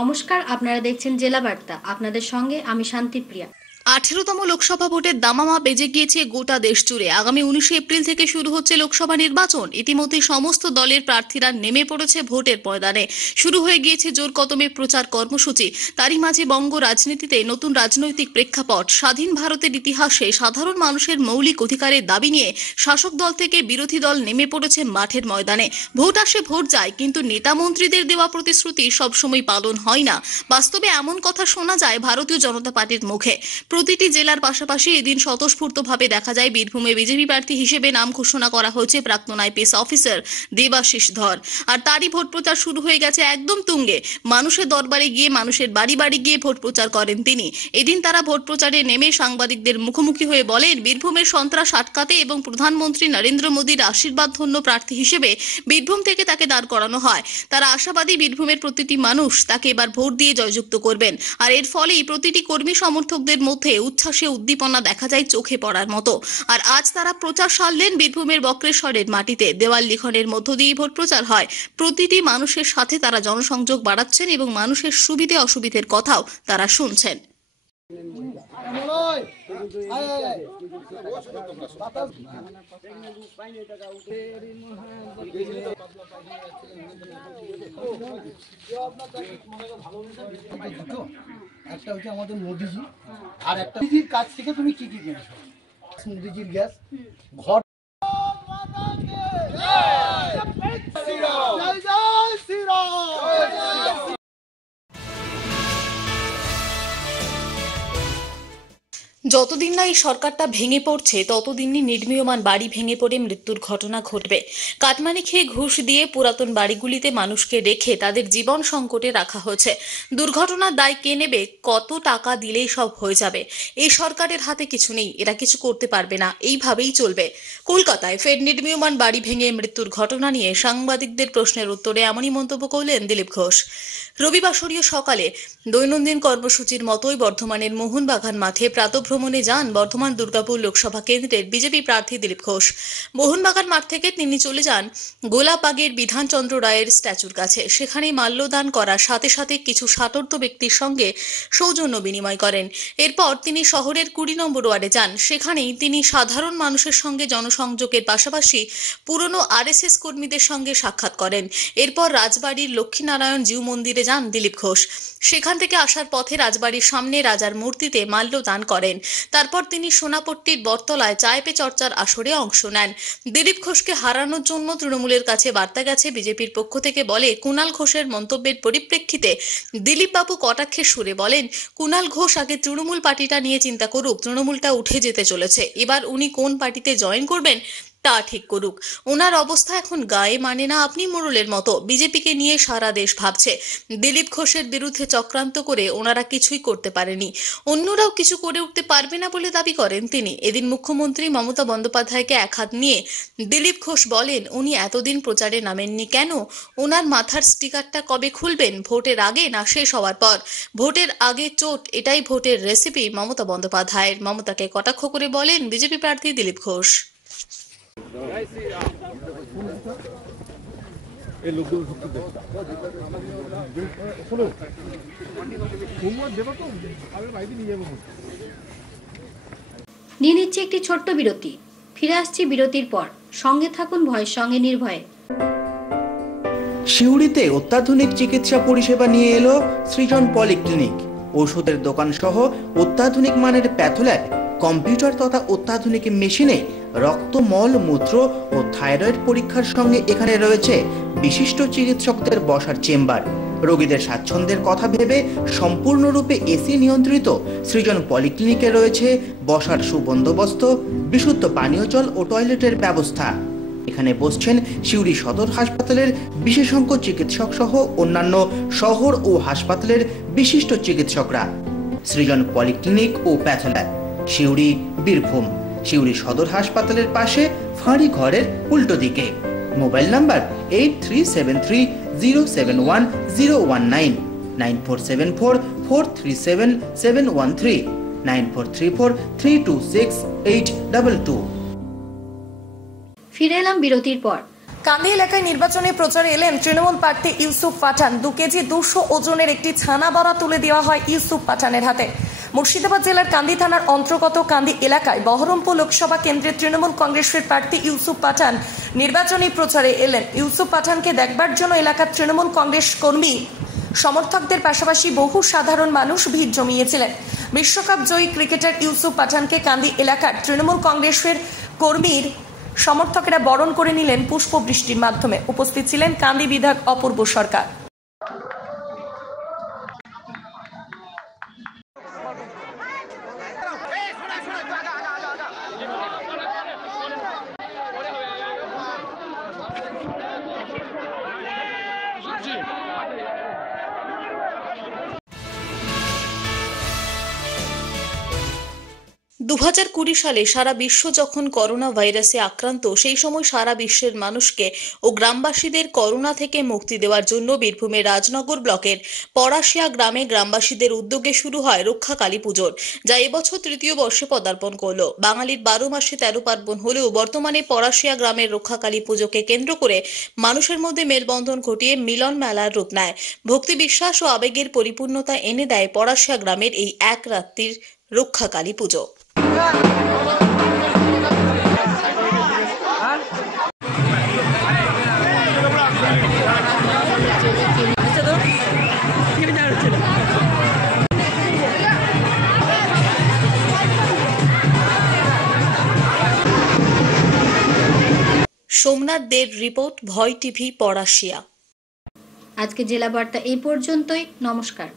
নমস্কার, আপনারা দেখছেন জেলা বার্তা। আপনাদের সঙ্গে আমি শান্তিপ্রিয়া। 18তম লোকসভা ভোটের দামামা বেজে গিয়েছে গোটা দেশ জুড়ে। আগামী 19 এপ্রিল থেকে শুরু হচ্ছে লোকসভা নির্বাচন। ইতিমধ্যে সমস্ত দলের প্রার্থীরা নেমে পড়েছে ভোটের ময়দানে। শুরু হয়ে গিয়েছে জোর কদমে প্রচার কর্মসূচি। তারই মাঝে বঙ্গ রাজনীতিতে নতুন রাজনৈতিক প্রেক্ষাপট। স্বাধীন ভারতের ইতিহাসে সাধারণ মানুষের মৌলিক অধিকারের দাবি নিয়ে শাসক দল থেকে বিরোধী দল নেমে পড়েছে মাঠের ময়দানে। ভোট আসে ভোট যায়, কিন্তু নেতা মন্ত্রীদের দেওয়া প্রতিশ্রুতি সবসময় পালন হয় না। বাস্তবে এমন কথা শোনা যায় ভারতীয় জনতা পার্টির মুখে। প্রতিটি জেলার পাশাপাশি এদিন স্বতঃস্ফূর্তভাবে দেখা যায় বীরভূমে বিজেপি প্রার্থী হিসেবে নাম ঘোষণা করা হয়েছে প্রাক্তন আইপিএস অফিসার দেবাশিস ধর। আর তারই ভোট প্রচার শুরু হয়ে গেছে একদম তুঙ্গে। মানুষের দরবারে গিয়ে, মানুষের বাড়ি বাড়ি গিয়ে ভোট প্রচার করেন তিনি। এদিন তারা ভোট প্রচারে নেমে সাংবাদিকদের মুখোমুখি হয়ে বলেন, বীরভূমের সন্ত্রাস আটকাতে এবং প্রধানমন্ত্রী নরেন্দ্র মোদীর আশীর্বাদ ধন্য প্রার্থী হিসেবে বীরভূম থেকে তাকে দাঁড় করানো হয়। তারা আশাবাদী বীরভূমের প্রতিটি মানুষ তাকে এবার ভোট দিয়ে জয়যুক্ত করবেন। আর এর ফলেই প্রতিটি কর্মী সমর্থকদের মধ্যে উচ্ছ্বাসে উদ্দীপনা দেখা যায় চোখে পড়ার মতো। আর আজ তারা প্রচার সারলেন বীরভূমের বক্রেশ্বরের মাটিতে। দেওয়াল লিখনের মধ্য দিয়ে ভোট প্রচার হয়। প্রতিটি মানুষের সাথে তারা জনসংযোগ বাড়াচ্ছেন এবং মানুষের সুবিধে অসুবিধের কথাও তারা শুনছেন। একটা হচ্ছে আমাদের মোদিজি, আর একটা মোদিজির কাছ থেকে তুমি কি কি পেয়েছো? মোদিজির গ্যাস ঘর। যতদিন না এই সরকারটা ভেঙে পড়ছে ততদিনই নির্মীয়মান বাড়ি ভেঙে পড়ে মৃত্যুর ঘটনা ঘটবে। কাটমানি খেয়ে ঘুষ দিয়ে পুরাতন বাড়িগুলিতে মানুষকে রেখে তাদের জীবন সংকটে রাখা হয়েছে। দুর্ঘটনার দায় কে নেবে? কত টাকা দিলেই সব হয়ে যাবে? এই সরকারের হাতে কিছু নেই, এরা কিছু করতে পারবে না, এইভাবেই চলবে। কলকাতায় ফের নির্মীয়মান বাড়ি ভেঙে মৃত্যুর ঘটনা নিয়ে সাংবাদিকদের প্রশ্নের উত্তরে এমনই মন্তব্য করলেন দিলীপ ঘোষ। রবিবাসরীয় সকালে দৈনন্দিন কর্মসূচির মতোই বর্ধমানের মোহনবাগান মাঠে প্রাতঃভ্রমণে যান বর্ধমান দুর্গাপুর লোকসভা কেন্দ্রের বিজেপি প্রার্থী দিলীপ ঘোষ। মোহনবাগান মাঠ থেকে তিনি চলে যান গোলাপবাগের বিধানচন্দ্র রায়ের স্ট্যাচুর কাছে। সেখানে মাল্যদান করার সাথে সাথে কিছু স্বার্থ ব্যক্তির সঙ্গে সৌজন্য বিনিময় করেন। এরপর তিনি শহরের 20 নম্বর ওয়ার্ডে যান। সেখানেই তিনি সাধারণ মানুষের সঙ্গে জনসংযোগের পাশাপাশি পুরনো আরএসএস কর্মীদের সঙ্গে সাক্ষাৎ করেন। এরপর রাজবাড়ির লক্ষ্মীনারায়ণ জিউ মন্দিরে যান দিলীপ ঘোষ। সেখান থেকে আসার পথে রাজবাড়ির সামনে রাজার মূর্তিতে মাল্যদান করেন। তারপর তিনি সোনাপট্টির বটতলায় চায় পে চর্চার আসরে অংশ নেন। দিলীপ ঘোষকে হারানোর জন্য তৃণমূলের কাছে বার্তা গেছে বিজেপির পক্ষ থেকে বলে কুণাল ঘোষের মন্তব্যের পরিপ্রেক্ষিতে দিলীপ বাবু কটাক্ষের সুরে বলেন, কুণাল ঘোষ আগে তৃণমূল পার্টিটা নিয়ে চিন্তা করুক, তৃণমূলটা উঠে যেতে চলেছে, এবার উনি কোন পার্টিতে জয়েন করবেন তা ঠিক করুক। ওনার অবস্থা এখন গায়ে মানে না আপনি মোড়লের মতো। বিজেপিকে নিয়ে সারা দেশ ভাবছে। দিলীপ ঘোষের বিরুদ্ধে চক্রান্ত করে ওনারা কিছুই করতে পারেনি, অন্যরাও কিছু করে উঠতে পারবে না বলে দাবি করেন তিনি। এদিন মুখ্যমন্ত্রী মমতা বন্দ্যোপাধ্যায়কে একহাত নিয়ে দিলীপ ঘোষ বলেন, উনি এতদিন প্রচারে নামেননি কেন? ওনার মাথার স্টিকারটা কবে খুলবেন? ভোটের আগে না শেষ হওয়ার পর? ভোটের আগে চোট, এটাই ভোটের রেসিপি মমতা বন্দ্যোপাধ্যায়ের। মমতাকে কটাক্ষ করে বলেন বিজেপি প্রার্থী দিলীপ ঘোষ। নিয়ে নিচ্ছে একটি ছোট্ট বিরতি। ফিরে আসছি বিরতির পর। সঙ্গে থাকুন ভয়ের সঙ্গে নির্ভয়ে। সিউড়িতে অত্যাধুনিক চিকিৎসা পরিষেবা নিয়ে এলো সৃজন পলিক্লিনিক। ওষুধের দোকান সহ অত্যাধুনিক মানের প্যাথোল্যাব, কম্পিউটার তথা অত্যাধুনিক মেশিনে রক্ত, মল, মূত্র ও থাইরয়েড পরীক্ষার সঙ্গে এখানে রয়েছে বিশিষ্ট চিকিৎসকদের বসার চেম্বার। রোগীদের স্বাচ্ছন্দ্যের কথা ভেবে সম্পূর্ণরূপে এসি নিয়ন্ত্রিত সৃজন পলিক্লিনিকে রয়েছে বসার সুবন্দোবস্ত, বিশুদ্ধ পানীয় জল ও টয়লেটের ব্যবস্থা। এখানে বসছেন সিউড়ি সদর হাসপাতালের বিশেষজ্ঞ চিকিৎসক সহ অন্যান্য শহর ও হাসপাতালের বিশিষ্ট চিকিৎসকরা। সৃজন পলিক্লিনিক ও প্যাথোল্যাব, সিউড়ি, বীরভূম। সিউড়ি সদর হাসপাতালের পাশে ফাঁড়ি ঘরের উল্টো দিকে। Mobile number 8373071019, 9474437713, 9434326822। ফিরে এলাম বিরতির পর। কান্দি এলাকায় নির্বাচনী প্রচারে এলেন তৃণমূল প্রার্থী ইউসুফ পাঠান। 2 কেজি 200 ওজনের একটি ছানা বড়া তুলে দেওয়া হয় ইউসুফ পাঠানের হাতে। মুর্শিদাবাদ জেলার কান্দি থানার অন্তর্গত কান্দি এলাকায় বহরমপুর লোকসভা কেন্দ্রের তৃণমূল কংগ্রেসের প্রার্থী ইউসুফ পাঠান নির্বাচনী প্রচারে এলেন। ইউসুফ পাঠানকে দেখবার জন্য এলাকার তৃণমূল কংগ্রেস কর্মী সমর্থকদের পাশাপাশি বহু সাধারণ মানুষ ভিড় জমিয়েছিলেন। বিশ্বকাপ জয়ী ক্রিকেটার ইউসুফ পাঠানকে কান্দি এলাকার তৃণমূল কংগ্রেসের কর্মীর সমর্থকেরা বরণ করে নিলেন পুষ্পবৃষ্টির মাধ্যমে। উপস্থিত ছিলেন কান্দি বিধায়ক অপূর্ব সরকার। দু 2020 সালে সারা বিশ্ব যখন করোনা ভাইরাসে আক্রান্ত, সেই সময় সারা বিশ্বের মানুষকে ও গ্রামবাসীদের করোনা থেকে মুক্তি দেওয়ার জন্য বীরভূমের রাজনগর ব্লকের পরাশিয়া গ্রামে গ্রামবাসীদের উদ্যোগে শুরু হয় রক্ষাকালী পুজোর, যা এবছর 3য় বর্ষে পদার্পণ করলো। বাঙালির 12 মাসে 13 পার্বণ হলেও বর্তমানে পরাশিয়া গ্রামের রক্ষাকালী পুজোকে কেন্দ্র করে মানুষের মধ্যে মেলবন্ধন ঘটিয়ে মিলন মেলার রূপ নেয়। ভক্তি, বিশ্বাস ও আবেগের পরিপূর্ণতা এনে দেয় পরাশিয়া গ্রামের এই এক রাত্রির রক্ষাকালী পুজো। সোমনাথ দের রিপোর্ট, ভয় টিভি, পরাশিয়া। আজকে জেলা বার্তা এই পর্যন্তই। নমস্কার।